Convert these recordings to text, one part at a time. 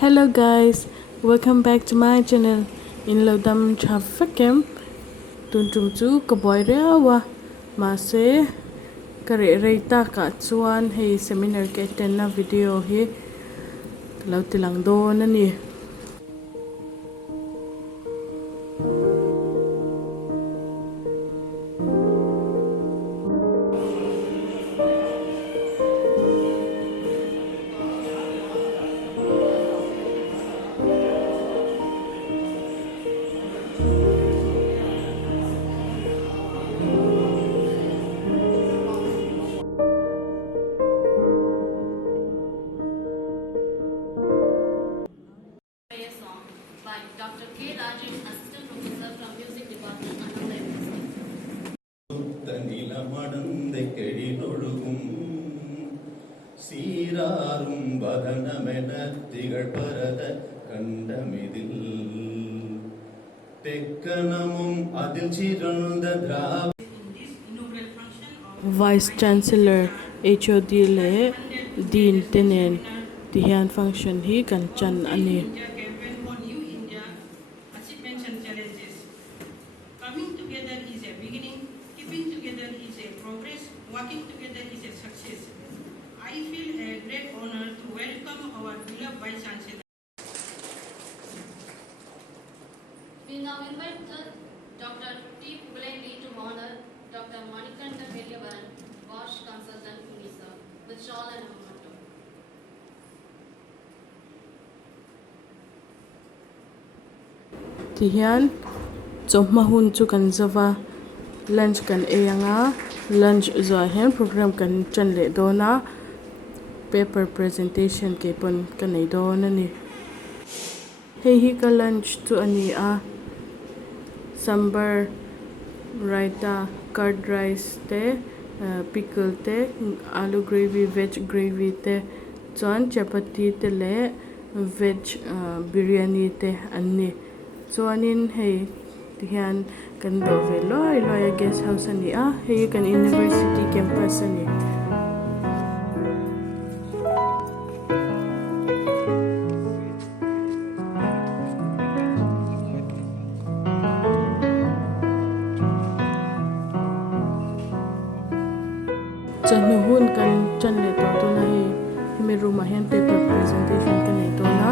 Hello guys, welcome back to my channel. In lawm traffickem tun tum chu ka boy rewa ma se kare reita ka chuan hei seminar ke ten na video hi lo tilang do na ni. A song by Dr. K. Rajesh, Assistant Professor from Music Department, Ananda University. நிலமடந்தை கெழிலொழுகும் சீராரும் வதனமென திகழ் பரத கண்டமிதில் தெக்கணமும் அதில் சிறந்த திராவ Vice Chancellor HOD le Dean Tenen Tihan function hi kan chan ani. Campaign for New India achievements and challenges. Coming together is a beginning, keeping together is a progress, working together is a success. I feel a great honor to welcome our beloved Vice Chancellor. We now invite Dr. T. Pugaleni to honor Dr. Manikanda Periyavan, Bosch Consultant, Mizo, with shawl and a memento. Tihan mahun chu kan zava lunch kan eyanga lunch zo hen program kan chan le dona paper presentation ke pon kan nei don ani hei hi ka lunch chu ani a sambar raita curd rice te pickle te aloo gravy veg gravy te chuan chapati te le veg biryani te anni chuanin hei tihian kan do ve loi a guest house ani a hei kan university campus ani hun kan chan le to na hei mi room a hian paper presentation kan nei to na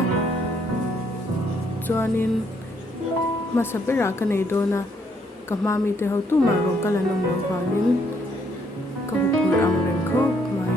chuanin masabera ka nei do na ka mami te ho tu ma ro kala nom lo walin ka hupur ang ren kho mai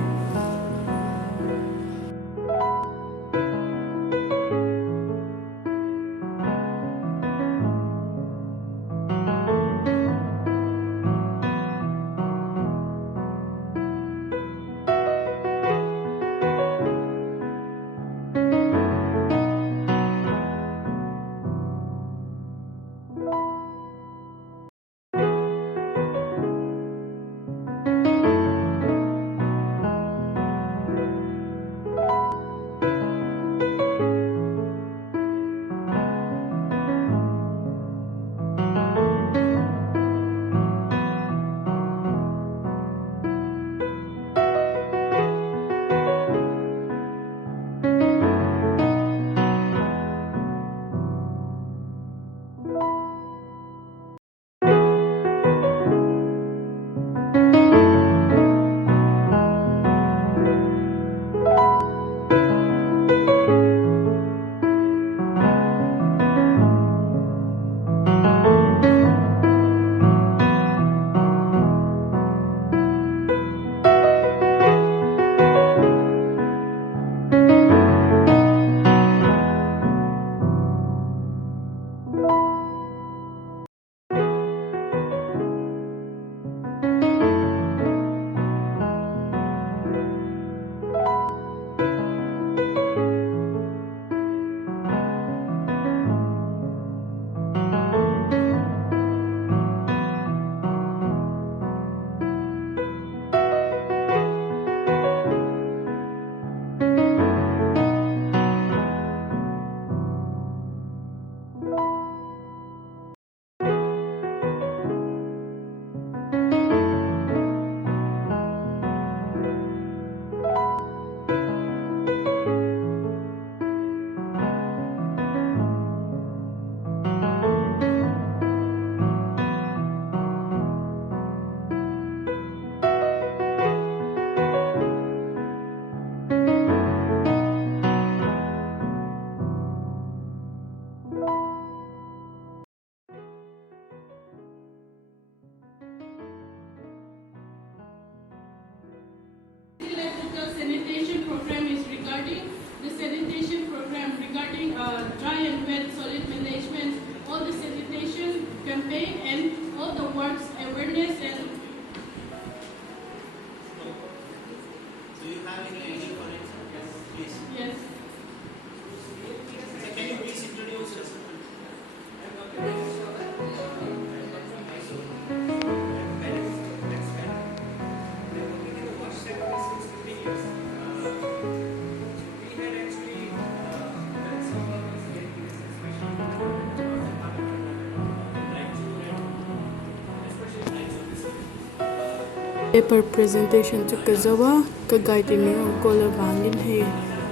Can you please introduce yourself? Paper presentation chu ka zawa ka guide ni ko la wangin he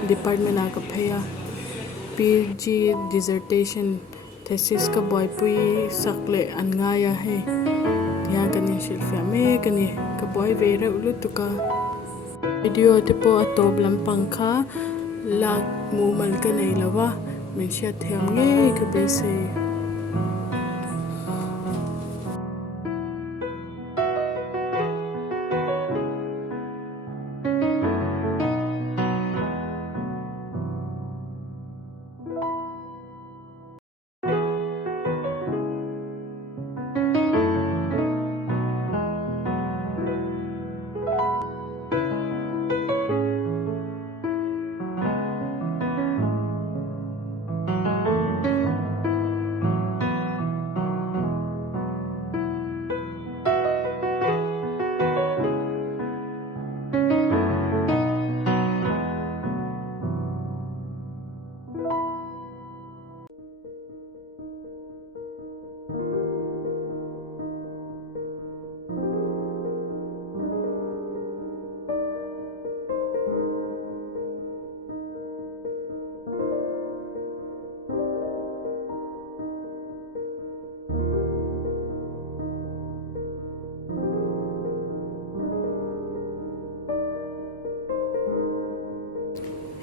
department a ka phaya PG dissertation thesis ka boy pui sakle an nga ya he ya kani shil me kani ka boy ve ra ulu tuka video te po atop lam pangkha lak mu mal ka nei lawa min sha them nge ka be se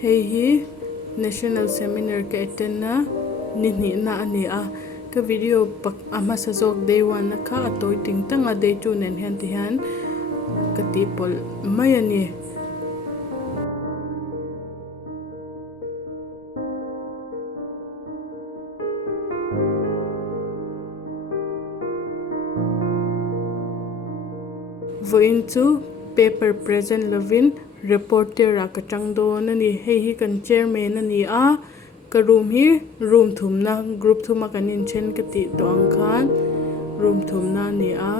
Hey hi national seminar ka attend na ni na ani a ka video pak ama sa jok day 1 na kha atoi ting tanga day 2 nen han ti han ka ti pol mai ani voin chu paper present lovin reporter ra ka changdo na ni hei hi kan chairman ani a ka room hi room thum na group thuma kan in chen ka ti to ang khan room thum na ni a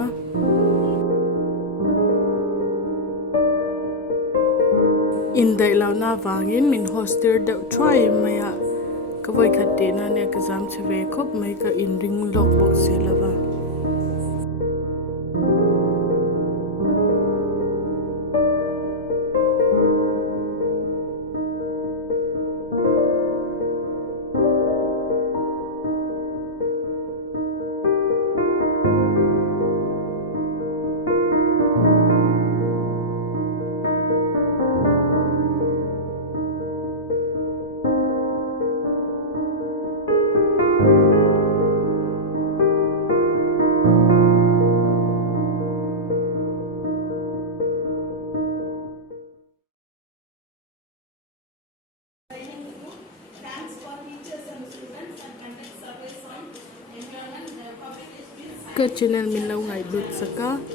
in dai law na wangin min hostel da try maya ka voi khatte na ne ka jam chwe khop mai ka in ring lock box se lawa ka channel min lo ngaihhlut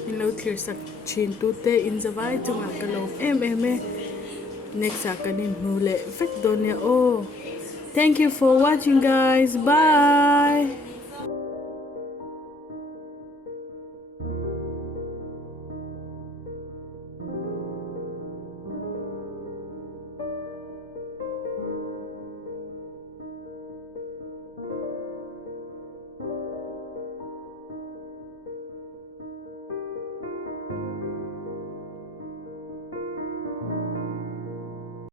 min lo thlirsaka chin tu te in zavaia chungah ka lawm next a kanin hmule vek don ya thank you for watching guys, bye.